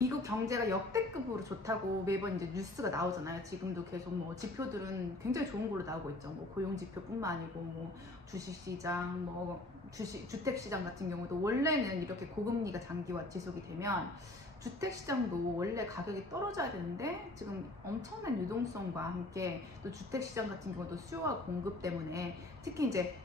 미국 경제가 역대급으로 좋다고 매번 이제 뉴스가 나오잖아요. 지금도 계속 뭐 지표들은 굉장히 좋은 걸로 나오고 있죠. 뭐 고용 지표뿐만 아니고 뭐 주식 시장, 뭐 주택 시장 같은 경우도 원래는 이렇게 고금리가 장기화 지속이 되면 주택 시장도 원래 가격이 떨어져야 되는데 지금 엄청난 유동성과 함께 또 주택 시장 같은 경우도 수요와 공급 때문에 특히 이제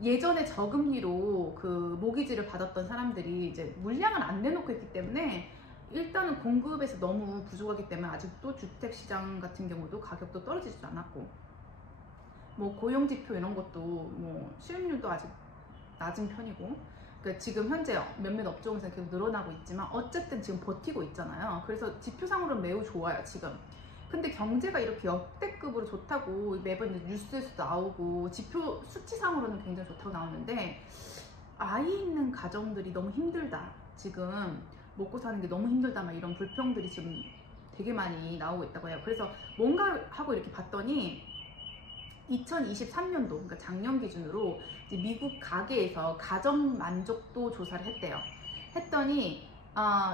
예전에 저금리로 그 모기지를 받았던 사람들이 이제 물량을 안 내놓고 있기 때문에 일단은 공급에서 너무 부족하기 때문에 아직도 주택시장 같은 경우도 가격도 떨어지지도 않았고, 뭐 고용지표 이런 것도 뭐 실업률도 아직 낮은 편이고, 그러니까 지금 현재 몇몇 업종에서 계속 늘어나고 있지만 어쨌든 지금 버티고 있잖아요. 그래서 지표상으로는 매우 좋아요 지금. 근데 경제가 이렇게 역대급으로 좋다고 매번 이제 뉴스에서 나오고 지표 수치상으로는 굉장히 좋다고 나오는데, 아이 있는 가정들이 너무 힘들다, 지금 먹고 사는 게 너무 힘들다, 막 이런 불평들이 지금 되게 많이 나오고 있다고 해요. 그래서 뭔가 하고 이렇게 봤더니 2023년도, 그러니까 작년 기준으로 이제 미국 가계에서 가정 만족도 조사를 했대요. 했더니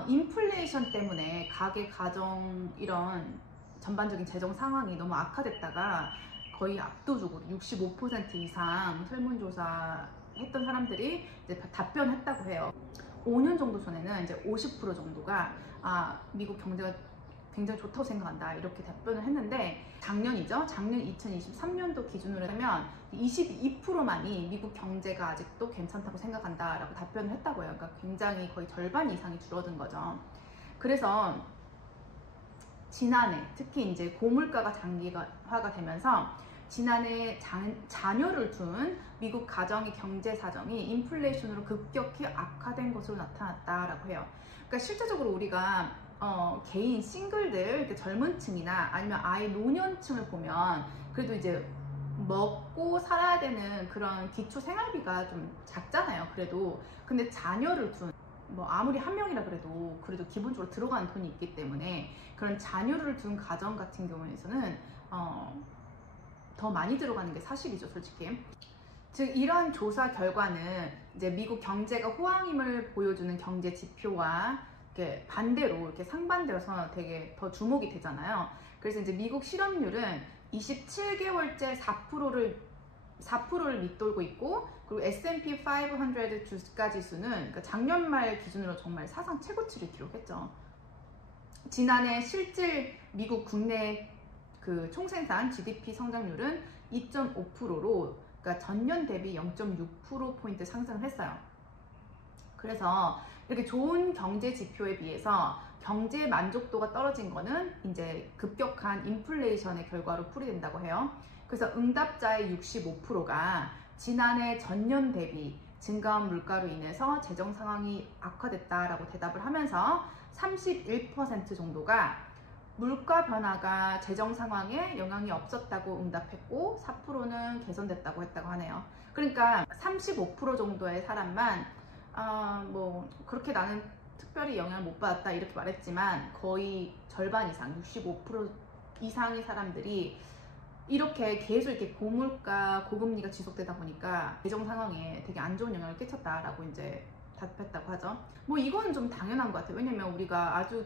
인플레이션 때문에 가계 가정 이런 전반적인 재정 상황이 너무 악화됐다가 거의 압도적으로 65% 이상 설문조사 했던 사람들이 이제 답변했다고 해요. 5년 정도 전에는 이제 50% 정도가 미국 경제가 굉장히 좋다고 생각한다, 이렇게 답변을 했는데, 작년이죠. 작년 2023년도 기준으로 하면 22%만이 미국 경제가 아직도 괜찮다고 생각한다 라고 답변을 했다고 해요. 그러니까 굉장히 거의 절반 이상이 줄어든 거죠. 그래서 지난해 특히 이제 고물가가 장기화가 되면서 지난해 자녀를 둔 미국 가정의 경제 사정이 인플레이션으로 급격히 악화된 것으로 나타났다라고 해요. 그러니까 실제적으로 우리가 개인 싱글들, 이렇게 젊은 층이나 아니면 아예 노년층을 보면 그래도 이제 먹고 살아야 되는 그런 기초 생활비가 좀 작잖아요. 그래도 근데 자녀를 둔, 뭐 아무리 한 명이라 그래도 기본적으로 들어가는 돈이 있기 때문에 그런 자녀를 둔 가정 같은 경우에서는 더 많이 들어가는 게 사실이죠, 솔직히. 즉 이러한 조사 결과는 이제 미국 경제가 호황임을 보여주는 경제 지표와 이렇게 반대로, 이렇게 상반되어서 되게 더 주목이 되잖아요. 그래서 이제 미국 실업률은 27개월째 4%를 밑돌고 있고, 그리고 S&P 500 주가 지수는 그러니까 작년 말 기준으로 정말 사상 최고치를 기록했죠. 지난해 실질 미국 국내 그 총생산 GDP 성장률은 2.5%로 그러니까 전년 대비 0.6%포인트 상승을 했어요. 그래서 이렇게 좋은 경제 지표에 비해서 경제 만족도가 떨어진 거는 이제 급격한 인플레이션의 결과로 풀이된다고 해요. 그래서 응답자의 65%가 지난해 전년 대비 증가한 물가로 인해서 재정 상황이 악화됐다라고 대답을 하면서 31% 정도가 물가 변화가 재정 상황에 영향이 없었다고 응답했고 4%는 개선됐다고 했다고 하네요. 그러니까 35% 정도의 사람만 뭐 그렇게 나는 특별히 영향을 못 받았다 이렇게 말했지만, 거의 절반 이상 65% 이상의 사람들이 이렇게 계속 이렇게 고물가 고금리가 지속되다 보니까 재정 상황에 되게 안 좋은 영향을 끼쳤다라고 이제 답했다고 하죠. 뭐 이거는 좀 당연한 것 같아요. 왜냐면 우리가 아주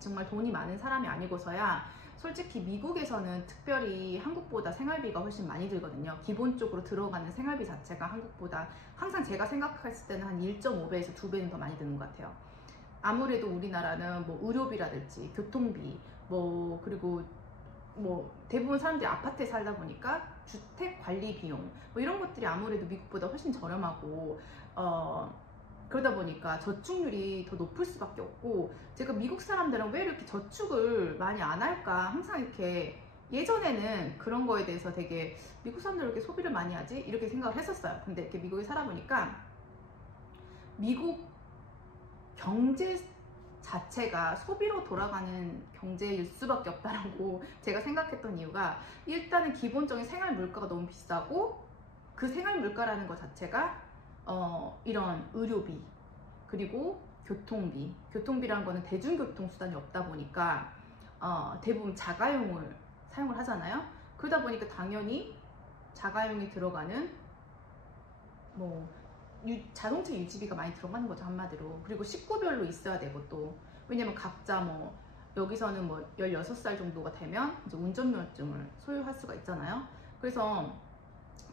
정말 돈이 많은 사람이 아니고서야 솔직히 미국에서는 특별히 한국보다 생활비가 훨씬 많이 들거든요. 기본적으로 들어가는 생활비 자체가 한국보다 항상 제가 생각했을 때는 한 1.5배에서 2배는 더 많이 드는 것 같아요. 아무래도 우리나라는 뭐 의료비라든지 교통비, 뭐 그리고 뭐 대부분 사람들이 아파트에 살다 보니까 주택 관리 비용 뭐 이런 것들이 아무래도 미국보다 훨씬 저렴하고 그러다 보니까 저축률이 더 높을 수밖에 없고, 제가 미국 사람들은 왜 이렇게 저축을 많이 안 할까 항상 이렇게 예전에는 그런 거에 대해서 되게 미국 사람들 왜 이렇게 소비를 많이 하지 이렇게 생각을 했었어요. 근데 이렇게 미국에 살아보니까 미국 경제 자체가 소비로 돌아가는 경제일 수밖에 없다라고 제가 생각했던 이유가, 일단은 기본적인 생활 물가가 너무 비싸고 그 생활 물가라는 것 자체가 이런 의료비 그리고 교통비라는 거는 대중교통 수단이 없다 보니까 대부분 자가용을 사용을 하잖아요. 그러다 보니까 당연히 자가용이 들어가는 뭐 자동차 유지비가 많이 들어가는 거죠, 한마디로. 그리고 식구별로 있어야 되고, 또 왜냐면 각자 뭐 여기서는 뭐 16살 정도가 되면 이제 운전면허증을 소유할 수가 있잖아요. 그래서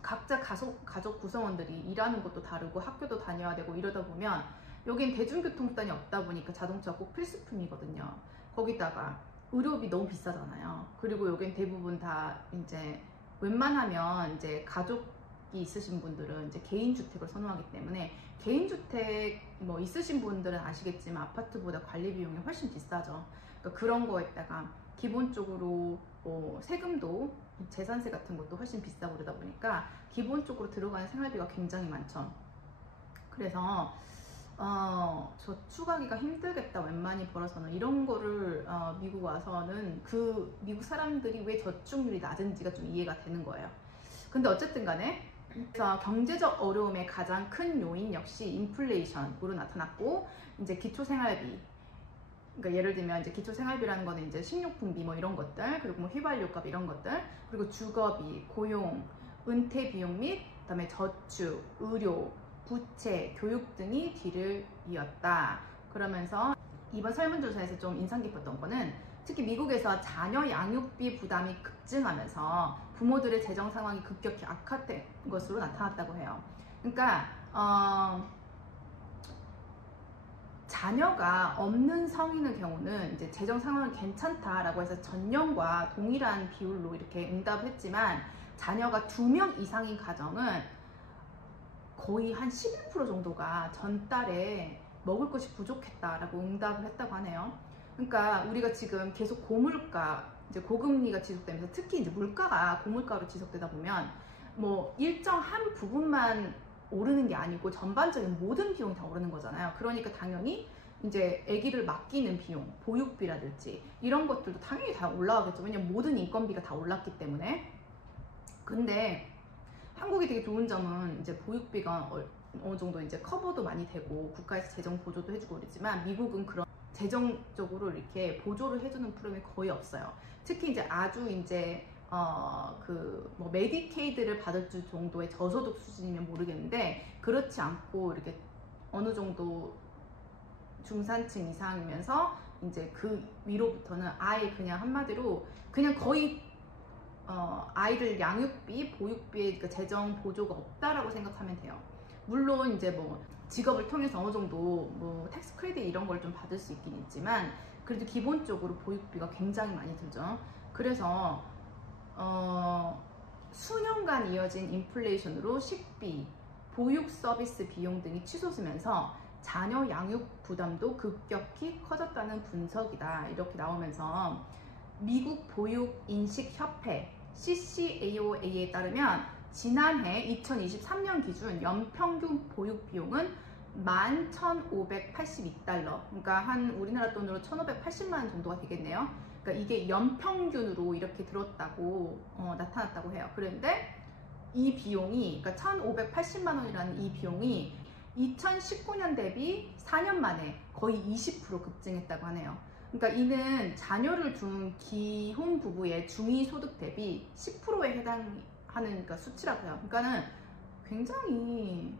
각자 가족 구성원들이 일하는 것도 다르고 학교도 다녀야 되고 이러다 보면 여긴 대중교통수단이 없다 보니까 자동차가 꼭 필수품이거든요. 거기다가 의료비 너무 비싸잖아요. 그리고 여긴 대부분 다 이제 웬만하면 이제 가족이 있으신 분들은 이제 개인주택을 선호하기 때문에 개인주택 뭐 있으신 분들은 아시겠지만 아파트보다 관리 비용이 훨씬 비싸죠. 그러니까 그런 거에다가 기본적으로 세금도 재산세 같은 것도 훨씬 비싸고 그러다 보니까 기본적으로 들어가는 생활비가 굉장히 많죠. 그래서 저축하기가 힘들겠다 웬만히 벌어서는 이런 거를 미국 와서는 그 미국 사람들이 왜 저축률이 낮은지가 좀 이해가 되는 거예요. 근데 어쨌든 간에 그래서 경제적 어려움의 가장 큰 요인 역시 인플레이션으로 나타났고 이제 기초생활비, 그러니까 예를 들면 이제 기초생활비라는 거는 이제 식료품비 뭐 이런 것들, 그리고 뭐 휘발유값 이런 것들, 그리고 주거비, 고용, 은퇴 비용 및 그다음에 저축, 의료, 부채, 교육 등이 뒤를 이었다. 그러면서 이번 설문조사에서 좀 인상 깊었던 거는 특히 미국에서 자녀 양육비 부담이 급증하면서 부모들의 재정 상황이 급격히 악화된 것으로 나타났다고 해요. 그러니까 자녀가 없는 성인의 경우는 이제 재정 상황은 괜찮다라고 해서 전년과 동일한 비율로 이렇게 응답을 했지만 자녀가 2명 이상인 가정은 거의 한 11% 정도가 전달에 먹을 것이 부족했다라고 응답을 했다고 하네요. 그러니까 우리가 지금 계속 고물가, 이제 고금리가 지속되면서 특히 이제 물가가 고물가로 지속되다 보면 뭐 일정 한 부분만 오르는 게 아니고 전반적인 모든 비용이 다 오르는 거잖아요. 그러니까 당연히 이제 아기를 맡기는 비용, 보육비라든지 이런 것들도 당연히 다 올라가겠죠. 왜냐면 모든 인건비가 다 올랐기 때문에. 근데 한국이 되게 좋은 점은 이제 보육비가 어느 정도 이제 커버도 많이 되고 국가에서 재정 보조도 해주고 그러지만 미국은 그런 재정적으로 이렇게 보조를 해주는 프로그램이 거의 없어요. 특히 이제 아주 이제 뭐 메디케이드를 받을 정도의 저소득 수준이면 모르겠는데 그렇지 않고 이렇게 어느 정도 중산층 이상이면서 이제 그 위로부터는 아예 그냥 한마디로 그냥 거의 아이들 양육비, 보육비에 그 재정 보조가 없다라고 생각하면 돼요. 물론 이제 뭐 직업을 통해서 어느 정도 뭐 텍스 크레딧 이런 걸 좀 받을 수 있긴 있지만 그래도 기본적으로 보육비가 굉장히 많이 들죠. 그래서 수년간 이어진 인플레이션으로 식비, 보육 서비스 비용 등이 치솟으면서 자녀 양육 부담도 급격히 커졌다는 분석이다. 이렇게 나오면서 미국 보육인식협회 CCAOA에 따르면 지난해 2023년 기준 연평균 보육 비용은 11,582달러, 그러니까 한 우리나라 돈으로 1,580만 원 정도가 되겠네요. 그러니까 이게 연평균으로 이렇게 들었다고 나타났다고 해요. 그런데 이 비용이, 그러니까 1,580만 원이라는 이 비용이 2019년 대비 4년 만에 거의 20% 급증했다고 하네요. 그러니까 이는 자녀를 둔 기혼 부부의 중위소득 대비 10%에 해당하는 그러니까 수치라고 해요. 그러니까는 굉장히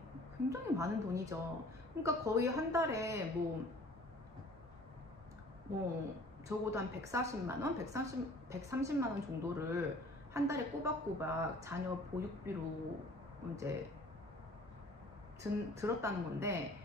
많은 돈이죠. 그러니까 거의 한 달에 뭐 적어도 한 140만 원, 130만 원 정도를 한 달에 꼬박꼬박 자녀 보육비로 이제 들었다는 건데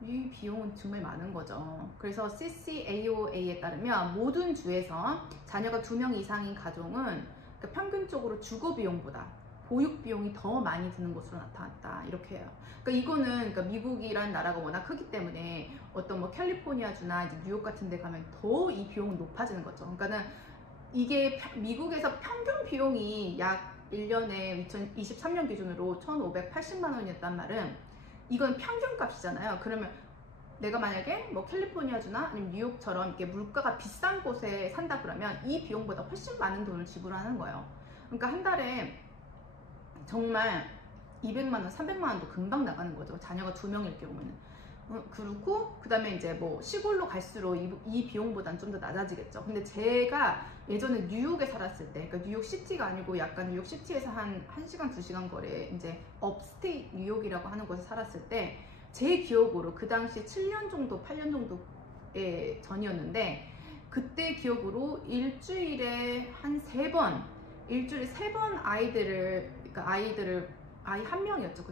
이 비용은 정말 많은 거죠. 그래서 CCAOA에 따르면 모든 주에서 자녀가 2명 이상인 가정은 그러니까 평균적으로 주거 비용보다 보육 비용이 더 많이 드는 것으로 나타났다. 이렇게 해요. 그러니까 이거는 그러니까 미국이란 나라가 워낙 크기 때문에 어떤 뭐 캘리포니아주나 이제 뉴욕 같은 데 가면 더 이 비용은 높아지는 거죠. 그러니까는 이게 미국에서 평균 비용이 약 1년에 2023년 기준으로 1,580만 원이었단 말은 이건 평균값이잖아요. 그러면 내가 만약에 뭐 캘리포니아주나 아니면 뉴욕처럼 이렇게 물가가 비싼 곳에 산다 그러면 이 비용보다 훨씬 많은 돈을 지불하는 거예요. 그러니까 한 달에 정말 200만 원, 300만 원도 금방 나가는 거죠. 자녀가 2명일 경우에는. 그렇고 그 다음에 이제 뭐 시골로 갈수록 이 비용보다는 좀 더 낮아지겠죠. 근데 제가 예전에 뉴욕에 살았을 때, 그러니까 뉴욕 시티가 아니고 약간 뉴욕 시티에서 한 1시간, 2시간 거리에 이제 업스테이트 뉴욕이라고 하는 곳에 살았을 때 제 기억으로 그 당시 7년 정도, 8년 정도 전이었는데 그때 기억으로 일주일에 한 3번, 일주일에 3번 아이 한 명이었죠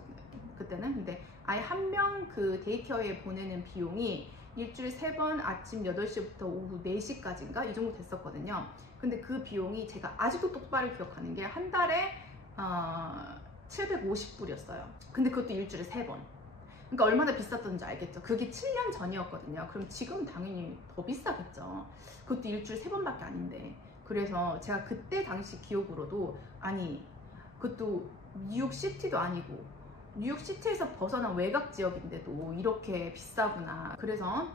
그때는. 근데 아이 한 명 그 데이케어에 보내는 비용이 일주일에 3번 아침 8시부터 오후 4시까지인가 이 정도 됐었거든요. 근데 그 비용이 제가 아직도 똑바로 기억하는 게 한 달에 750불이었어요. 근데 그것도 일주일에 3번. 그러니까 얼마나 비쌌던지 알겠죠. 그게 7년 전이었거든요. 그럼 지금 당연히 더 비싸겠죠. 그것도 일주일에 3번밖에 아닌데. 그래서 제가 그때 당시 기억으로도 아니 그것도 뉴욕시티도 아니고 뉴욕시티에서 벗어난 외곽 지역인데도 이렇게 비싸구나. 그래서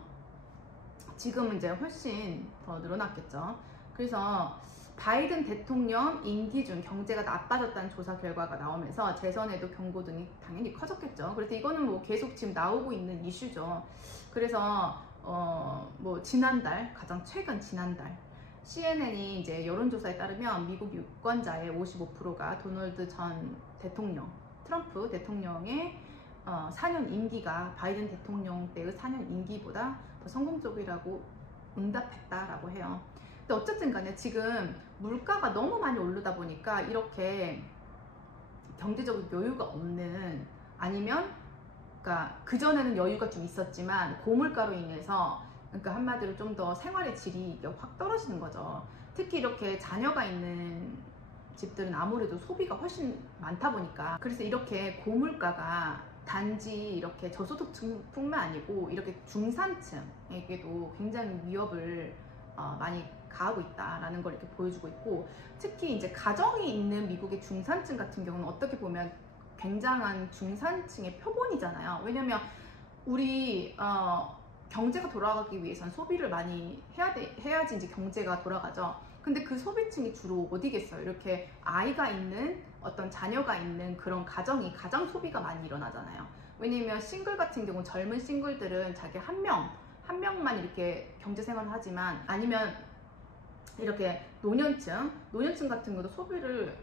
지금은 이제 훨씬 더 늘어났겠죠. 그래서 바이든 대통령 임기 중 경제가 나빠졌다는 조사 결과가 나오면서 재선에도 경고등이 당연히 커졌겠죠. 그래서 이거는 뭐 계속 지금 나오고 있는 이슈죠. 그래서 뭐 지난달, 가장 최근 지난달 CNN이 이제 여론조사에 따르면 미국 유권자의 55%가 도널드 전 대통령, 트럼프 대통령의 4년 임기가 바이든 대통령 때의 4년 임기보다 더 성공적이라고 응답했다라고 해요. 근데 어쨌든 간에 지금 물가가 너무 많이 오르다 보니까 이렇게 경제적으로 여유가 없는, 아니면 그러니까 그전에는 여유가 좀 있었지만 고물가로 인해서, 그러니까 한마디로 좀 더 생활의 질이 확 떨어지는 거죠. 특히 이렇게 자녀가 있는 집들은 아무래도 소비가 훨씬 많다 보니까. 그래서 이렇게 고물가가 단지 이렇게 저소득층뿐만 아니고 이렇게 중산층에게도 굉장히 위협을 많이 가하고 있다라는 걸 이렇게 보여주고 있고, 특히 이제 가정이 있는 미국의 중산층 같은 경우는 어떻게 보면 굉장한 중산층의 표본이잖아요. 왜냐면 우리 경제가 돌아가기 위해선 소비를 많이 해야지 이제 경제가 돌아가죠. 근데 그 소비층이 주로 어디겠어요? 이렇게 아이가 있는, 어떤 자녀가 있는 그런 가정이 가장 소비가 많이 일어나잖아요. 왜냐면 싱글 같은 경우, 젊은 싱글들은 자기 한 명만 이렇게 경제 생활을 하지만, 아니면 이렇게 노년층 같은 것도 소비를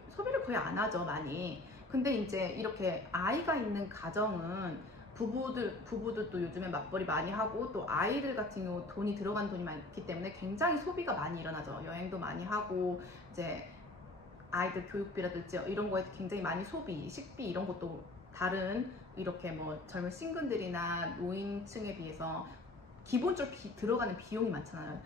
거의 안 하죠, 많이. 근데 이제 이렇게 아이가 있는 가정은 부부들도 요즘에 맞벌이 많이 하고, 또 아이들 같은 경우 돈이 들어간 돈이 많기 때문에 굉장히 소비가 많이 일어나죠. 여행도 많이 하고, 이제 아이들 교육비라든지 이런 거에 굉장히 많이 소비, 식비 이런 것도 다른 이렇게 뭐 젊은 싱글들이나 노인층에 비해서 기본적으로 들어가는 비용이 많잖아요.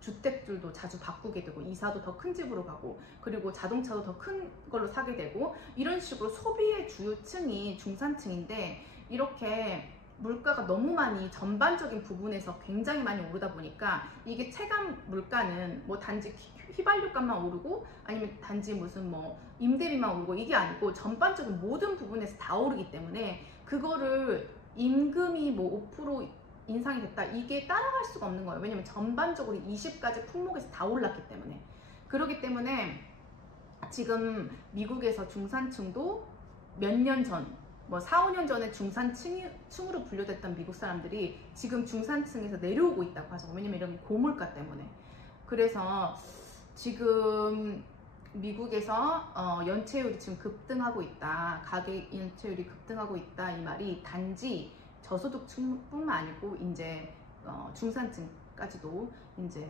주택들도 자주 바꾸게 되고, 이사도 더 큰 집으로 가고, 그리고 자동차도 더 큰 걸로 사게 되고, 이런 식으로 소비의 주요층이 중산층인데, 이렇게 물가가 너무 많이 전반적인 부분에서 굉장히 많이 오르다 보니까 이게 체감 물가는 뭐 단지 휘발유값만 오르고, 아니면 단지 무슨 뭐 임대비만 오르고, 이게 아니고 전반적인 모든 부분에서 다 오르기 때문에 그거를 임금이 뭐 5% 인상이 됐다, 이게 따라갈 수가 없는 거예요. 왜냐면 전반적으로 20가지 품목에서 다 올랐기 때문에. 그렇기 때문에 지금 미국에서 중산층도 몇 년 전, 뭐 4, 5년 전에 중산층으로 분류됐던 미국 사람들이 지금 중산층에서 내려오고 있다고 하죠. 왜냐면 이런 고물가 때문에. 그래서 지금 미국에서 연체율이 지금 급등하고 있다, 가계 연체율이 급등하고 있다, 이 말이 단지 저소득층뿐만 아니고 이제 중산층까지도 이제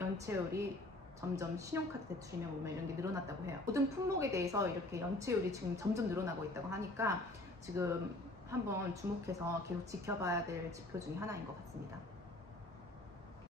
연체율이 점점 신용카드 대출이면 뭐면 이런 게 늘어났다고 해요. 모든 품목에 대해서 이렇게 연체율이 지금 점점 늘어나고 있다고 하니까 지금 한번 주목해서 계속 지켜봐야 될 지표 중에 하나인 것 같습니다.